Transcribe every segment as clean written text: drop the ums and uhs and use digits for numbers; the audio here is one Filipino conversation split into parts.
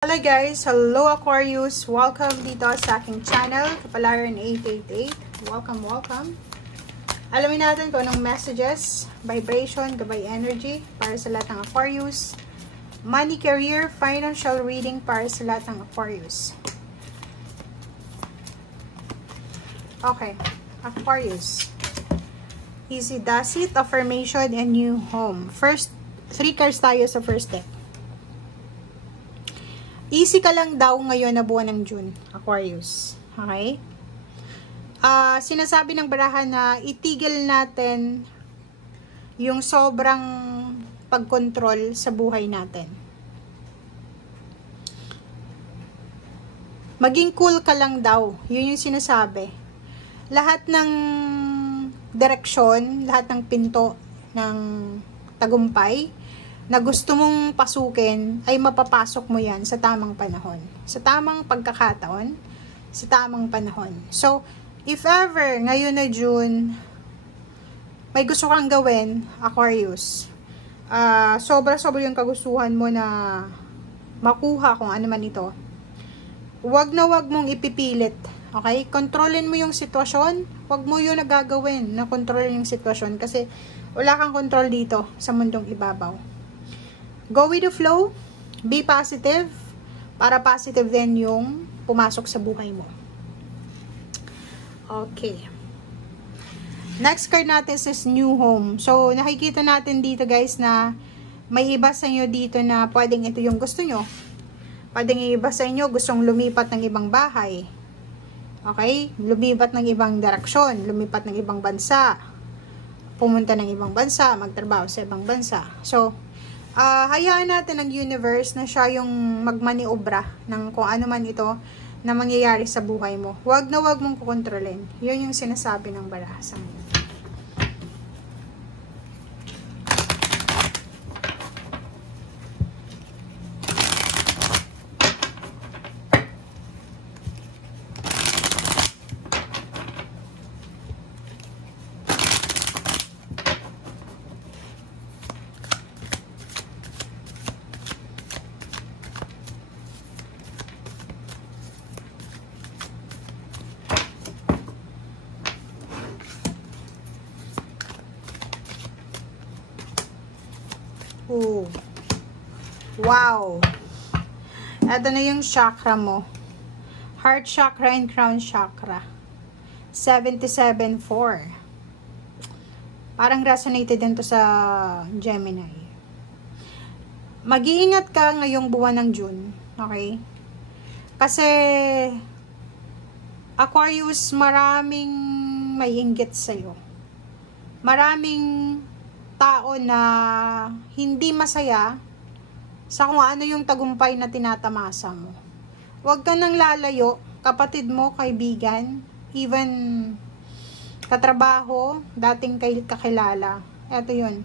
Hello guys! Hello Aquarius! Welcome dito sa aking channel, Kapalaran 888. Welcome! Alamin natin kung anong messages, vibration, gabay energy para sa lahat ng Aquarius. Money, career, financial reading para sa lahat ng Aquarius. Okay, Aquarius. Easy does it, affirmation, and new home. First, 3 cards tayo sa first deck. Easy ka lang daw ngayon na buwan ng June, Aquarius. Okay? Sinasabi ng barahan na itigil natin yung sobrang pagkontrol sa buhay natin. Maging cool ka lang daw. Yun yung sinasabi. Lahat ng direksyon, lahat ng pinto ng tagumpay na gusto mong pasukin, ay mapapasok mo yan sa tamang panahon. Sa tamang pagkakataon, sa tamang panahon. So, if ever, ngayon na June, may gusto kang gawin, Aquarius, sobra-sobra yung kagustuhan mo na makuha kung ano man ito, wag na wag mong ipipilit. Okay? Kontrolin mo yung sitwasyon, wag mo yun nagagawin na kontrolin yung sitwasyon kasi wala kang kontrol dito sa mundong ibabaw. Go with the flow, be positive, para positive din yung pumasok sa buhay mo. Okay. Next card natin is new home. So, nakikita natin dito guys na may iba sa inyo dito na pwedeng ito yung gusto nyo. Pwedeng iba sa inyo gustong lumipat ng ibang bahay. Okay? Lumipat ng ibang direksyon, lumipat ng ibang bansa, pumunta ng ibang bansa, magtrabaho sa ibang bansa. So, hayaan natin ang universe na siya yung magmaniobra ng kung ano man ito na mangyayari sa buhay mo. Huwag na huwag mong kukontrolin. Yun yung sinasabi ng baraha sa ngayon. Oh. Wow. Ito na yung chakra mo. Heart chakra and crown chakra. 77-4. Parang resonated din to sa Gemini. Mag-iingat ka ngayong buwan ng June. Okay? Kasi Aquarius, maraming may inggit sa'yo. Maraming tao na hindi masaya sa kung ano yung tagumpay na tinatamasa mo. Huwag ka nang lalayo, kapatid mo, kaibigan, even katrabaho, dating kakilala. Eto yun.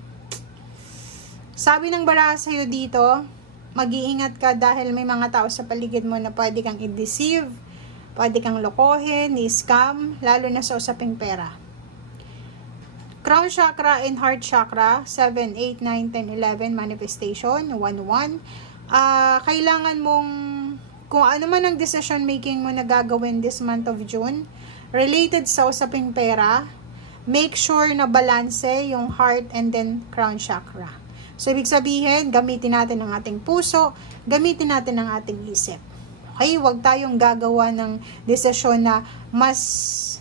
Sabi ng baraha sa'yo dito, mag-iingat ka dahil may mga tao sa paligid mo na pwede kang i-deceive, pwede kang lokohin, i-scam, lalo na sa usaping pera. Crown chakra and heart chakra, 7, 8, 9, 10, 11, manifestation, 1, 1. Kailangan mong, kung ano man ang decision making mo na gagawin this month of June, related sa usaping pera, make sure na balanse yung heart and then crown chakra. So, ibig sabihin, gamitin natin ang ating puso, gamitin natin ang ating isip. Okay, huwag tayong gagawa ng desisyon na mas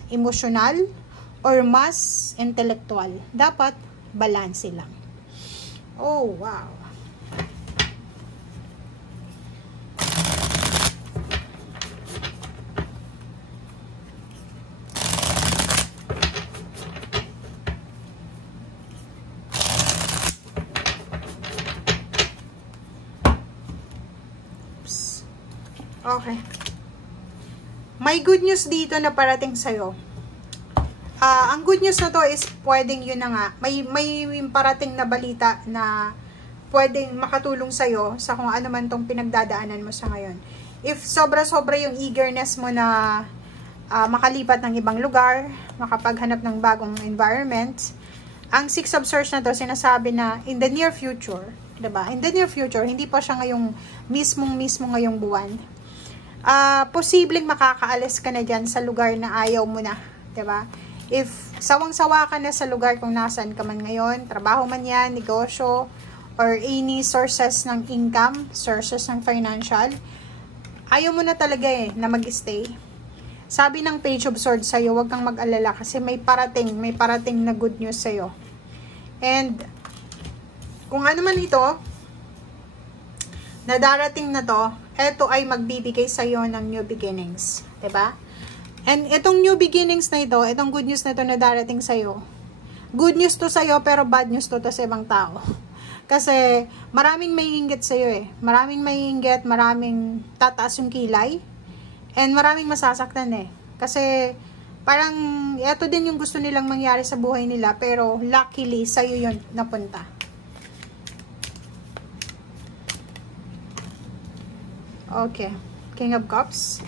emosyonal, or mas intellectual. Dapat, balance lang. Oh, wow. Oops. Okay. May good news dito na parating sa'yo. Ang good news na to is pwedeng yun na nga, may parating na balita na pwedeng makatulong sa'yo sa kung ano man tong pinagdadaanan mo sa ngayon. If sobra-sobra yung eagerness mo na makalipat ng ibang lugar, makapaghanap ng bagong environment, ang 6 of Swords na to sinasabi na in the near future, Diba? In the near future, hindi pa siya ngayong mismo ngayong buwan. Posibleng makakaalis ka na dyan sa lugar na ayaw mo na. Diba? If sawang-sawa ka na sa lugar kung nasaan ka man ngayon, trabaho man yan, negosyo, or any sources ng income, sources ng financial, ayaw mo na talaga na mag-stay. Sabi ng Page of Swords sa'yo, huwag kang mag-alala kasi may parating na good news sa'yo. And, kung ano man ito, na darating na to, eto ay magbibigay sa'yo ng new beginnings. Diba? And itong new beginnings na ito, itong good news na ito na darating sa'yo, good news to sa'yo pero bad news to sa ibang tao. Kasi maraming maiinggit sa'yo Maraming maiinggit, maraming tataas yung kilay, and maraming masasaktan Kasi parang ito din yung gusto nilang mangyari sa buhay nila, pero luckily sa'yo yun napunta. Okay. King of Cups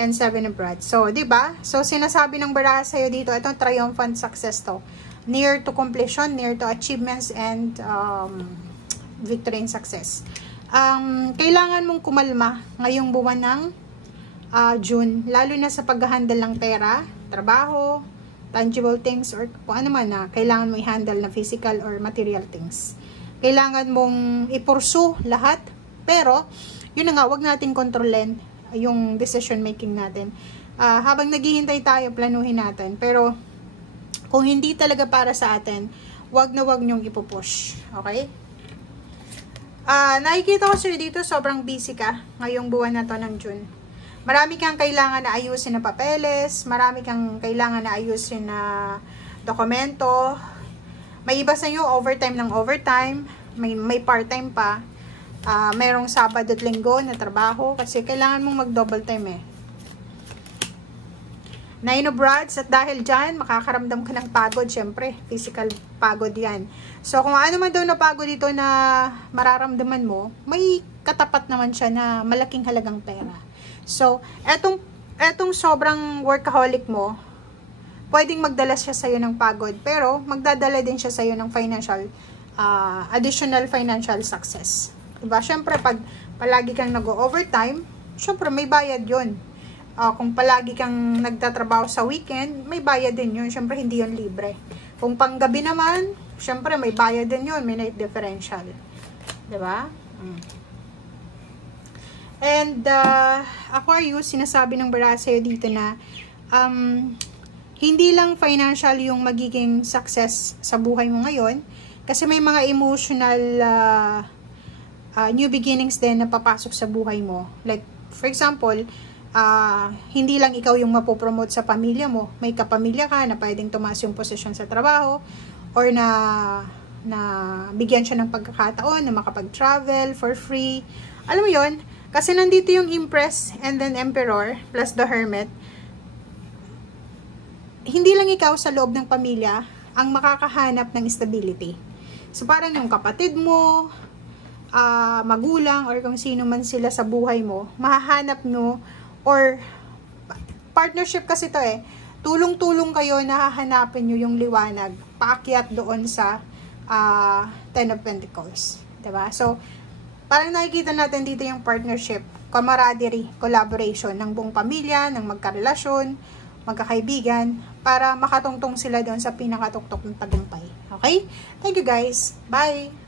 and Seven of Rods. So, diba? So, sinasabi ng baraha sa'yo dito, itong triumphant success to. Near to completion, near to achievements, and victory and success. Kailangan mong kumalma ngayong buwan ng June, lalo na sa pag-handle ng pera, trabaho, tangible things, or kung ano man na kailangan mong i-handle na physical or material things. Kailangan mong i-pursue lahat, pero yun na nga, wag natin kontrolin yung decision making natin. Habang naghihintay tayo, planuhin natin. Pero, kung hindi talaga para sa atin, wag na wag nyong ipupush. Okay? Nakikita ko sa'yo dito, sobrang busy ka ngayong buwan na to ng June. Marami kang kailangan na ayusin na papeles, marami kang kailangan na ayusin na dokumento. May iba sa inyo, overtime ng overtime, may part-time pa. Merong Sabado at Linggo na trabaho kasi kailangan mong mag-double time Nine of Rods, at dahil dyan, makakaramdam ka ng pagod, syempre, physical pagod yan. So, kung ano man daw na pagod dito na mararamdaman mo, may katapat naman siya na malaking halagang pera. So, etong sobrang workaholic mo, pwedeng magdala siya sa'yo ng pagod, pero magdadala din siya sa'yo ng financial, additional financial success. Diba? Siyempre, pag palagi kang nag-overtime, siyempre, may bayad yun. Kung palagi kang nagtatrabaho sa weekend, may bayad din yun. Siyempre, hindi yun libre. Kung panggabi naman, siyempre, may bayad din yun. May night differential. Diba? And, Aquarius, sinasabi ng baraha sa'yo dito na, hindi lang financial yung magiging success sa buhay mo ngayon, kasi may mga emotional new beginnings din na papasok sa buhay mo. Like, for example, hindi lang ikaw yung mapopromote sa pamilya mo. May kapamilya ka na pwedeng tumaas yung posisyon sa trabaho, or na bigyan siya ng pagkakataon na makapag-travel for free. Alam mo yon, kasi nandito yung Empress and then Emperor plus the Hermit. Hindi lang ikaw sa loob ng pamilya ang makakahanap ng stability. So, parang yung kapatid mo, magulang, or kung sino man sila sa buhay mo, mahahanap nyo, or partnership kasi to tulong-tulong kayo na hahanapin nyo yung liwanag, paakyat doon sa Ten of Pentacles. Diba? So, parang nakikita natin dito yung partnership, camaraderie, collaboration ng buong pamilya, ng magkarelasyon, magkakaibigan, para makatungtong sila doon sa pinakatuktok ng tagumpay. Okay? Thank you guys. Bye!